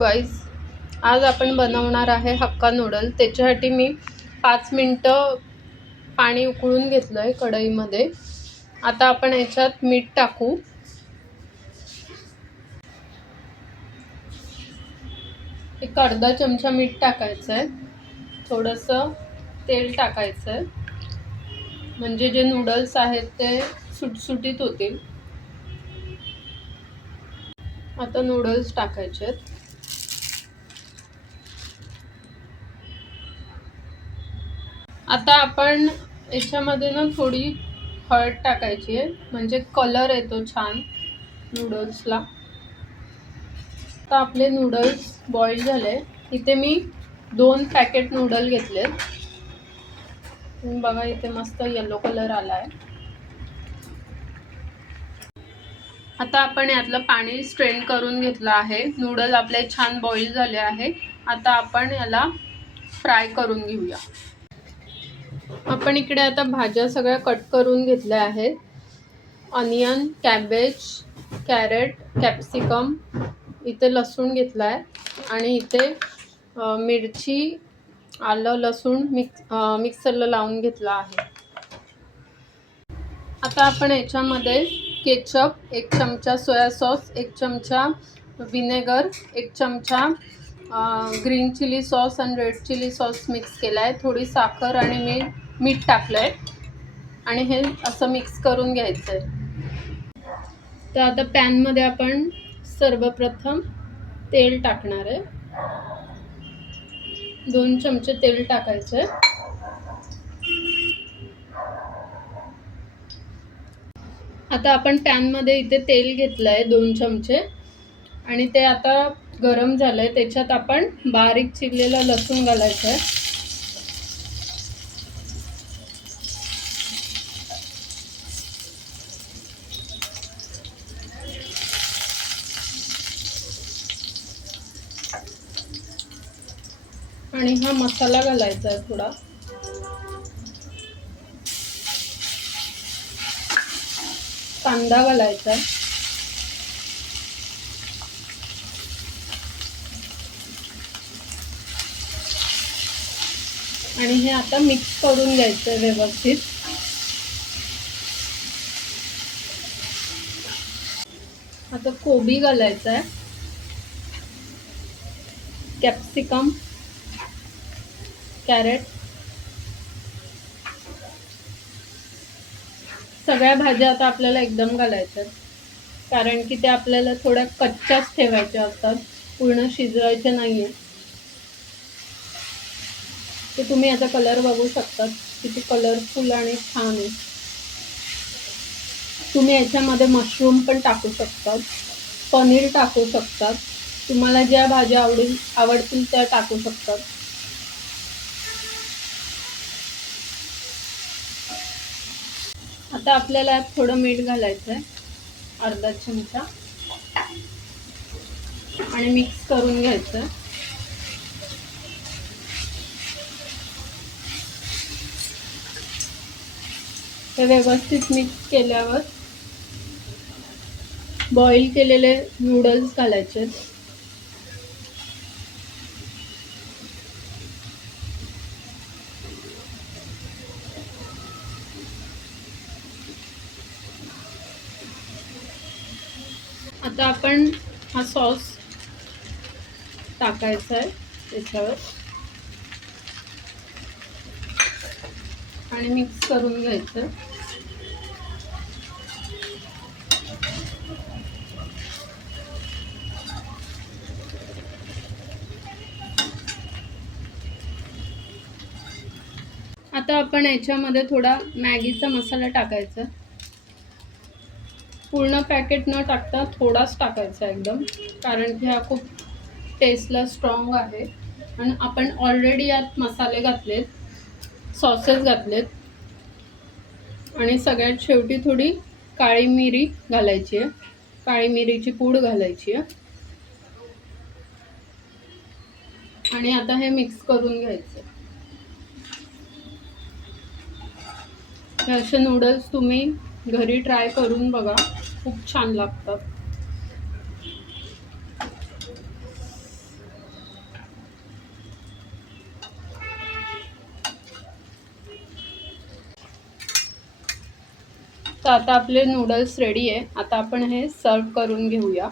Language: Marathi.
गाईस, आज आपण बनवणार आहे हक्का नूडल। त्याच्यासाठी मी 5 मिनिटं पाणी उकळून घेतलं आहे कढईमध्ये। आता आपण याच्यात मीठ टाकू। एक अर्धा चमचा मीठ टाकायचं आहे। थोडंसं तेल टाकायचं आहे, म्हणजे जे नूडल्स आहेत ते सुटसुटीत होतील। आता नूडल्स टाकायचे आहेत। आता आपण याच्यामध्ये ना थोडी हळद टाकायची आहे, म्हणजे कलर येतो छान नूडल्सला। आता आपले नूडल्स बॉईल झाले। इथे मी 2 पॅकेट नूडल घेतले। बघा इथे मस्त येलो कलर आलाय। आता आपण यातलं पाणी स्ट्रेन करून घेतलं आहे। नूडल आपले छान बॉईल झाले आहे। आता आपण याला फ्राय करून घेऊया। आपण इकडे आता भाज्या सगळ्या कट करून घेतल्या आहेत। ऑनियन, कॅबेज, कॅरेट, कॅप्सिकम, इथे लसूण घेतलाय आणि इथे मिरची, आलं, लसूण मिक्सरला लावून घेतला आहे। आता आपण याच्यामध्ये केचप, 1 चमचा सोया सॉस, 1 चमचा विनेगर, 1 चमचा ग्रीन चिली सॉस आणि रेड चिली सॉस मिक्स केलाय। थोडी साखर आणि मीठ टाकलंय आणि हे असं मिक्स करून घ्यायचंय। तर आता पॅन मध्ये आपण सर्वप्रथम तेल टाकणार आहे। 2 चमचे तेल टाकायचंय। आता आपण पॅन मध्ये इथे तेल घेतलंय 2 चमचे आणि ते आता गरम झालंय। त्याच्यात आपण बारीक चिरलेला लसूण घालायचा आहे। आणि हा मसाला घालायचा आहे थोडा। कांदा घालायचा आहे आणि हे आता मिक्स करून घ्यायचं व्यवस्थित। आता कोबी घालायचा आहे, कॅप्सिकम, कॅरेट, सगळ्या भाज्या आता आपल्याला एकदम घालायच्या, कारण की ते आपल्याला थोड्या कच्च्याच ठेवायच्या असतात, पूर्ण शिजवायचे नाहीये। तर तुम्ही याचा कलर बघू शकता किती कलरफुल आणि छान आहे। तुम्ही याच्यामध्ये मशरूम पण टाकू शकता, पनीर टाकू शकतात, तुम्हाला ज्या भाज्या आवडतील त्या टाकू शकतात। आता आपल्याला थोडं मीठ घालायचं आहे, अर्धा चमचा, आणि मिक्स करून घ्यायचं। हे व्यवस्थित मिक्स केल्यावर बॉईल केलेले नूडल्स घालायचे। आता आपण हा सॉस टाकायचा आहे त्याच्यावर आणि मिक्स करून घ्यायचं। आता आपण याच्यामध्ये थोडा मॅगीचा मसाला टाकायचा। पूर्ण पॅकेट न टाकता थोडाच टाकायचा एकदम, कारण की हा खूप टेस्टला स्ट्रॉंग आहे आणि आपण ऑलरेडी यात मसाले घातलेत, सॉसेस घातलेत, आणि सगळ्यात शेवटी थोडी काळी मिरी घालायची आहे, काळी मिरीची पूड घालायची आहे, आणि आता हे मिक्स करून घ्यायचं। असे नूडल्स तुम्ही घरी ट्राय करून बघा, खूप छान लागतात। तर आता आपले नूडल्स रेडी आहे. आता आपण हे सर्व करून घेऊया.